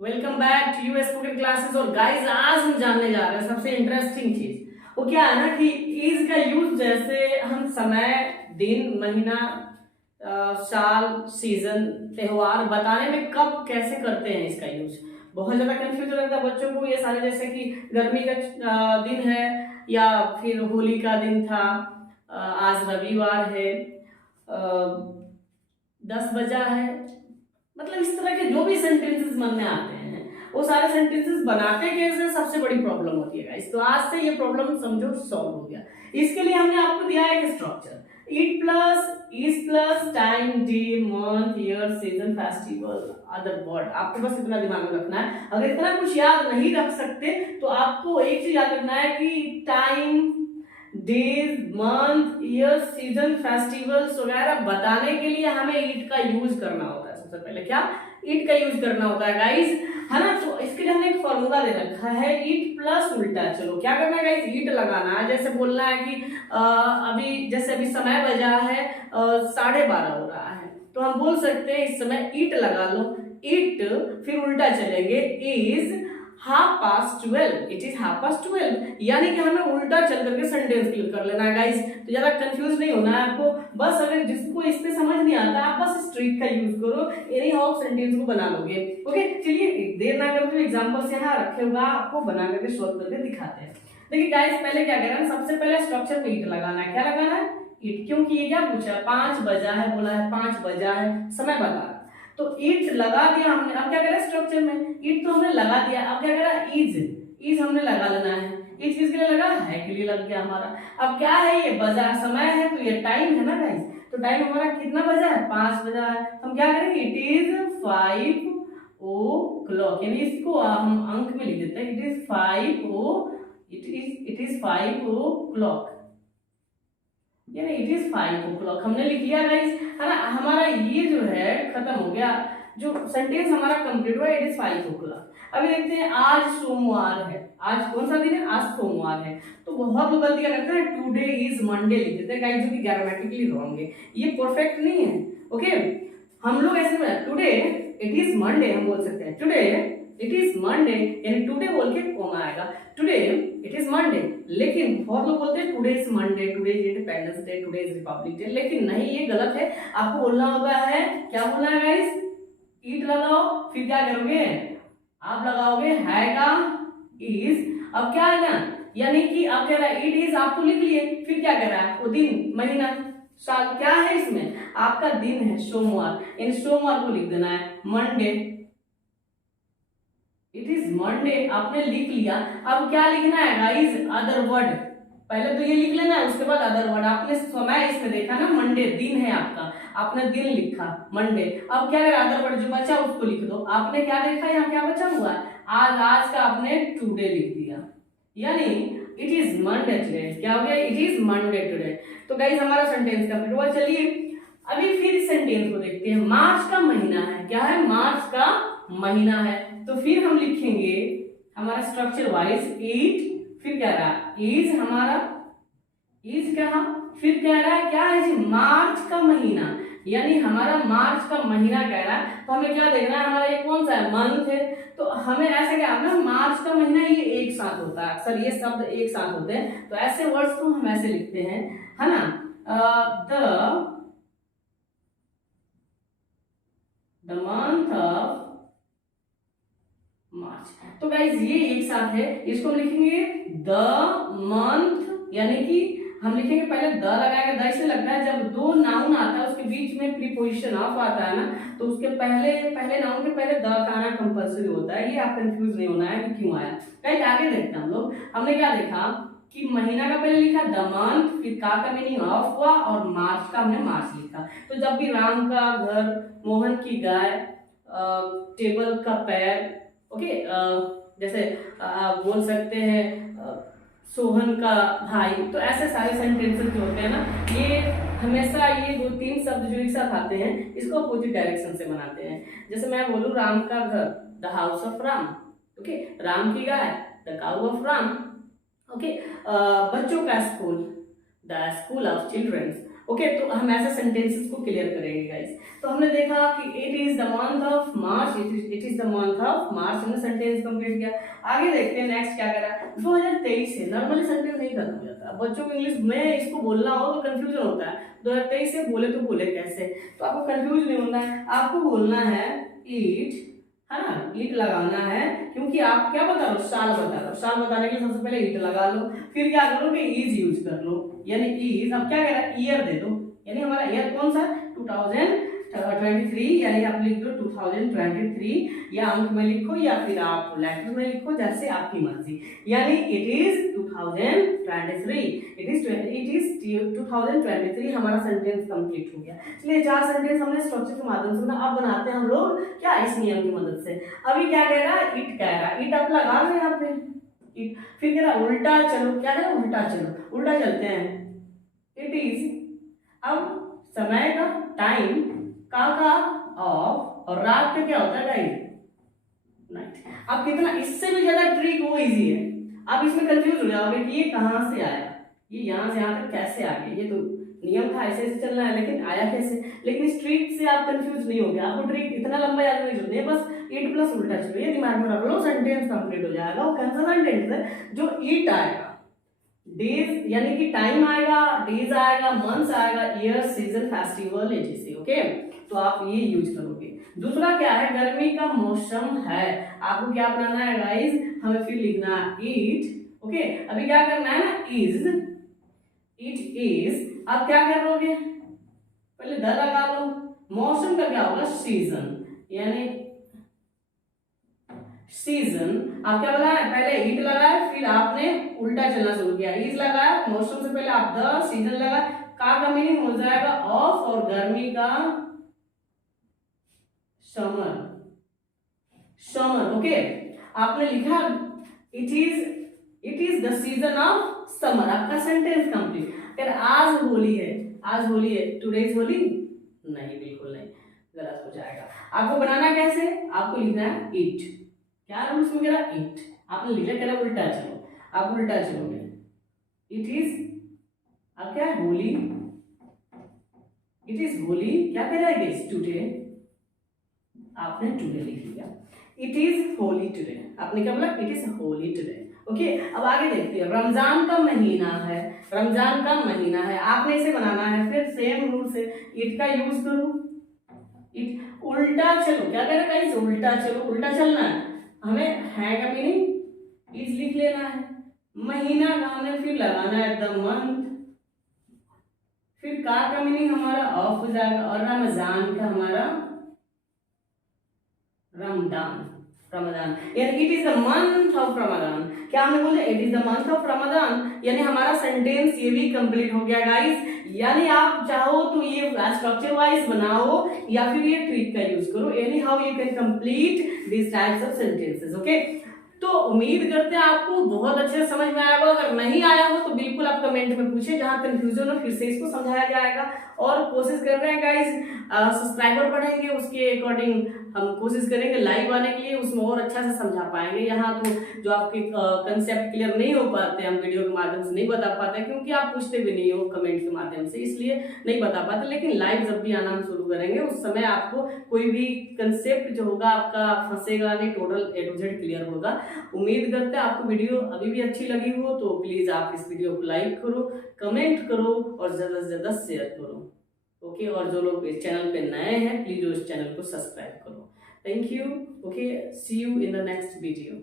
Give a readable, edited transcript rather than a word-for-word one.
Welcome back to us spoken classes. और guys आज हम जानने जा रहे हैं सबसे इंटरेस्टिंग चीज। वो क्या है ना कि इज का यूज जैसे हम समय, दिन, महीना, साल, सीजन, त्योहार बताने में कब कैसे करते हैं इसका यूज। बहुत ज्यादा कंफ्यूज हो जाता है बच्चों को ये सारे, जैसे कि गर्मी का दिन है या फिर होली का दिन था, आज रविवार है, 10 बजा है, मतलब इस तरह के जो भी सेंटेंसेस मन में आते हैं वो सारे सेंटेंसेस बनाते कैसे सबसे बड़ी प्रॉब्लम होती है गाइस। तो आज से ये प्रॉब्लम समझो सॉल्व हो गया। इसके लिए हमने आपको दिया है एक structure, it plus is plus time, day, month, year, season, festival, other word. आपको बस इतना दिमाग में रखना है। अगर इतना कुछ याद नहीं रख सकते तो आपको एक चीज याद रखना है कि time, days, month, year, season, festivals वगैरह बताने के लिए हमें ईट का यूज करना होता है। सबसे पहले क्या ईट का यूज करना होता है गाइस, है ना। तो इसके लिए हमने एक फॉर्मूला दे रखा है, ईट प्लस उल्टा। चलो क्या करना है गाइस, ईट लगाना है। जैसे बोलना है कि अभी जैसे अभी समय बजा है 12:30 हो रहा है, तो हम बोल सकते हैं इस समय ईट लगा लो। ईट फिर उल्टा चलेंगे, इज 12:30, इट इज 12:30, यानी कि हमें उल्टा चल करके सेंटेंस क्लियर कर लेना है गाइस। तो ज्यादा कंफ्यूज नहीं होना है आपको। बस अगर जिसको इस पे समझ नहीं आता आप बस इस ट्रिक का यूज करो, एनी हाउ सेंटेंस को बना लोगे। ओके चलिए देर ना करते हुए एग्जांपल्स यहाँ रखे हुए आपको बना करके सॉल्व करके दिखाते हैं। देखिए गाइस पहले क्या करना है, सबसे पहले स्ट्रक्चर पे ईट लगाना है। क्या लगाना है, ईट, क्योंकि ये क्या पूछा है, 5 बजा है, बोला है 5 बजा है, समय बता। तो ईट लगा दिया हमने। अब क्या करें स्ट्रक्चर में, ईट तो हमने लगा दिया, अब क्या करा, इज, इज हमने लगा लेना है। इज किसके लिए लगा है, के लिए लग गया हमारा। अब क्या है, ये बजा समय है तो ये टाइम है ना गाइस। तो टाइम हमारा कितना बजा है, 5 बजा है। तो हम क्या करेंगे, इट इज 5 o'clock, यानी इसको हम अंक में लिख देते हैं, इट इज 5 o'clock, यानी इट इज 5 o'clock हमने लिख लिया गाइस, है ना। हमारा ये जो है खत्म हो गया, जो सेंटेंस हमारा कंप्लीट हुआ, इट इज 5 o'clock। अभी देखते हैं, आज सोमवार है। आज कौन सा दिन है, आज सोमवार है। तो बहुत लोग गलती करते हैं, टुडे इज मंडे लिख देते हैं गाइस, जो कि ग्रामेटिकली रॉन्ग है, ये परफेक्ट नहीं है। ओके हम लोग ऐसे में टुडे इट इज मंडे हम बोल सकते हैं, टुडे इट इज मंडे, यानी टुडे बोल के कॉमा आएगा, टुडे इट इज मंडे। लेकिन बहुत लोग बोलते हैं today is Monday, today is independence day, today is Republic day, लेकिन नहीं, ये गलत है। आपको बोलना होगा है, क्या बोलना है गाइस, ईट लगाओ, फिर क्या करोगे, आप लगाओगे है का इज। अब क्या है ना, यानी कि अब कह रहा है इट इज, आप तो लिख लिए, फिर क्या कह रहा है, वो दिन, महीना, साल, क्या है इसमें, आपका दिन है सोमवार, इन सोमवार को लिख देना है मंडे, इट इज मंडे आपने लिख लिया। अब क्या लिखना है गाइस, अदर वर्ड। पहले तो ये लिख लेना है, उसके बाद अदर वर्ड। आपने समय इसमें देखा ना, मंडे दिन है आपका, आपने दिन लिखा मंडे। अब क्या करें, अदर वर्ड जो बचा उसको लिख दो। आपने क्या देखा, यहाँ क्या बचा हुआ है, आज, आज का आपने टुडे लिख दिया, यानी इट इज मंडे टुडे। क्या हो गया, इट इज मंडे टुडे। तो गाइस हमारा सेंटेंस कंप्लीट हुआ। चलिए अभी फिर सेंटेंस को देखते हैं। मार्च का महीना है, क्या है, मार्च का महीना है। तो फिर हम लिखेंगे हमारा स्ट्रक्चर वाइज, इट, फिर क्या रहा, इज, हमारा इज कहा, फिर कह रहा है क्या है जी, मार्च का महीना, यानी हमारा मार्च का महीना कह रहा है। तो हमें क्या देखना है, हमारा ये कौन सा है, मंथ है। तो हमें ऐसे क्या ना, मार्च का महीना ये एक साथ होता है, अक्सर ये शब्द एक साथ होते हैं, तो ऐसे वर्ड्स को हम ऐसे लिखते हैं, है ना, द मंथ ऑफ मार्च। तो गाइज ये एक साथ है, इसको हम लिखेंगे द मंथ, यानी कि हम लिखेंगे पहले द लगाएंगे, द इसलिए लगता है जब दो नाउन आता है उसके बीच में प्रीपोजिशन ऑफ आता है ना, तो उसके पहले नाउन के पहले द का आना कंपल्सरी होता है। ये आप कंफ्यूज नहीं होना है कि क्यों आया। गाइज आगे देखते हैं हम लोग। हमने क्या देखा कि महीना का पहले लिखा द मंथ, फिर का मीनिंग ऑफ हुआ, और मार्च का हमने मार्च लिखा। तो जब भी राम का घर, मोहन की गाय, टेबल का पैर, ओके जैसे बोल सकते हैं सोहन का भाई, तो ऐसे सारे सेंटेंसेस जो होते हैं ना, ये हमेशा ये दो तीन शब्द जो एक साथ आते हैं इसको अपोजिट डायरेक्शन से बनाते हैं। जैसे मैं बोलूं राम का घर, the house of Ram, okay, Ram की गाय, the cow of Ram, okay, बच्चों का school, the school of childrens, okay, तो हम ऐसे सेंटेंसेस को क्लियर करेंगे गाइस। तो हमने देखा कि it is the month of March, it is the month of March, हमने सेंटेंस कंप्लीट किया। आगे देखते हैं नेक्स्ट क्या करा। 2023 से नॉर्मली सेंटेंस नहीं खत्म हो जाता, बच्चों को इंग्लिश में इसको बोलना हो तो कंफ्यूजन होता है, 2023 से बोले तो बोले कैसे, तो आपको कंफ्यूज नहीं होना है, आपको बोलना है ईट, है ना, ईट लगाना है, क्योंकि आप क्या बता रहे हो, साल बता रहे हो, साल बताने के लिए सबसे पहले ईट लगा लो, फिर क्या करो कि ईज यूज कर लो, यानी ईज, अब क्या कह रहा है, ईयर दे दो, यानी हमारा ईयर कौन सा 2023, यानी आप लिख दो 2023, या अंक में लिखो या फिर आप लेटर में लिखो, जैसे आपकी मर्जी, यानी इट इज 2023, इट इज 2023 हमारा सेंटेंस कंप्लीट हो गया। चलिए 4 सेंटेंस हमने स्ट्रक्चर के माध्यम से, अब बनाते हैं हम लोग क्या इस नियम की मदद से। अभी क्या कह रहा है, इट कह रहा है, इट आप लगा रहे हैं यहाँ पे इट, फिर कह रहा है उल्टा चलो, क्या कह रहा है, उल्टा चलो, उल्टा चलते हैं, इट इज, अब समय का, टाइम का ऑफ, और रात का क्या होता है गाइस, नाइट। अब कितना, इससे भी ज्यादा ट्रिक वो इजी है, आप इसमें कंफ्यूज हो जाओगे कि ये कहां से आया, ये यहां से यहां तक कैसे आ गया, ये तो नियम था ऐसे ऐसे चलना है, लेकिन आया कैसे, लेकिन इस ट्रिक से आप कंफ्यूज नहीं हो गया, आपको ट्रिक इतना लंबा याद नहीं होती है, बस ईट प्लस उल्टा चलो, ये दिमाग में रख लो, सेंटेंस कंप्लीट हो जाएगा। वो कौन सा सेंटेंस है, जो ईट आएगा, डेज यानी कि टाइम आएगा, डेज आएगा, मंथ्स आएगा, year, season, festival, etc, okay, तो आप ये यूज करोगे। दूसरा क्या है, गर्मी का मौसम है, आपको क्या बनाना है गाइस, हमें फिर लिखना है ईट, ओके, अभी क्या करना है ना, इज, इट इज, आप क्या करोगे, पहले द लगा लो, मौसम का क्या होगा, सीजन, यानी सीजन, आप क्या बोला है, पहले ईट लगाया, फिर आपने उल्टा चलना शुरू किया, इज लगाया, मौसम से पहले आप द, सीजन लगा, का मीनिंग हो जाएगा ऑफ, और गर्मी का समर, समर, ओके, आपने लिखा it is the season of summer, आपका सेंटेंस कंप्लीट। फिर आज होली है, आज होली है, टुडे इज होली, नहीं, बिल्कुल नहीं, गलत हो जाएगा। आपको बनाना कैसे, आपको लिखना है इट, क्या रूल्स में कह रहा, इट, आपने लिखा कह रहा उल्टा चलो, आप उल्टा चलोगे, इट इज, अब क्या है, होली, इट इज होली, क्या कह रहा है गाइस, टुडे, आपने टुडे लिख लिया, इट इज होली टुडे, आपने क्या बोला, it is Holi today, okay. अब आगे देखते हैं, रमजान का महीना है, रमजान का महीना है, आपने इसे बनाना है, फिर सेम रूल से इट का यूज करो, इट, उल्टा चलो, क्या कह रहा है गाइस, उल्टा चलो, उल्टा चलना है, हमें है का मीनिंग इज लिख लेना है, महीना का हमने फिर लगाना है द मंथ, फिर का मीनिंग हमारा ऑफ हो जाएगा, और रमजान का हमारा रमजान, रमजान, यानी it is the month of Ramzan, क्या हमने बोले, it is the month of Ramzan, यानी हमारा सेंटेंस ये भी कंप्लीट हो गया गाइस। यानी आप चाहो तो ये स्ट्रक्चर वाइज बनाओ, या फिर ये ट्रिक का यूज करो, any how you can complete this types of sentences, okay. तो उम्मीद करते हैं आपको बहुत अच्छे से समझ में आया होगा, अगर नहीं आया हो तो बिल्कुल आप कमेंट में पूछिए, जहां कंफ्यूजन हो फिर से इसको समझाया जाएगा, और कोशिश कर रहे हैं गाइस, सब्सक्राइबर बढ़ेंगे उसके अकॉर्डिंग हम कोशिश करेंगे लाइव आने के लिए, उसमें और अच्छा से समझा पाएंगे। यहाँ तो जो आपके कंसेप्ट क्लियर नहीं हो पाते, हम वीडियो के माध्यम से नहीं बता पाते, क्योंकि आप पूछते भी नहीं हो कमेंट के माध्यम से, इसलिए नहीं बता पाते, लेकिन लाइव जब भी आना हम शुरू करेंगे उस समय आपको कोई भी कंसेप्ट जो होगा आपका फंसेगा नहीं, total A to Z clear होगा। उम्मीद करते हैं आपको वीडियो अभी भी अच्छी लगी हो, तो प्लीज आप इस वीडियो को लाइक करो, कमेंट करो, और ज्यादा से ज्यादा शेयर करो, ओके। और जो लोग इस चैनल पे नए हैं प्लीज इस चैनल को सब्सक्राइब करो। Thank you, okay, see you in the next video.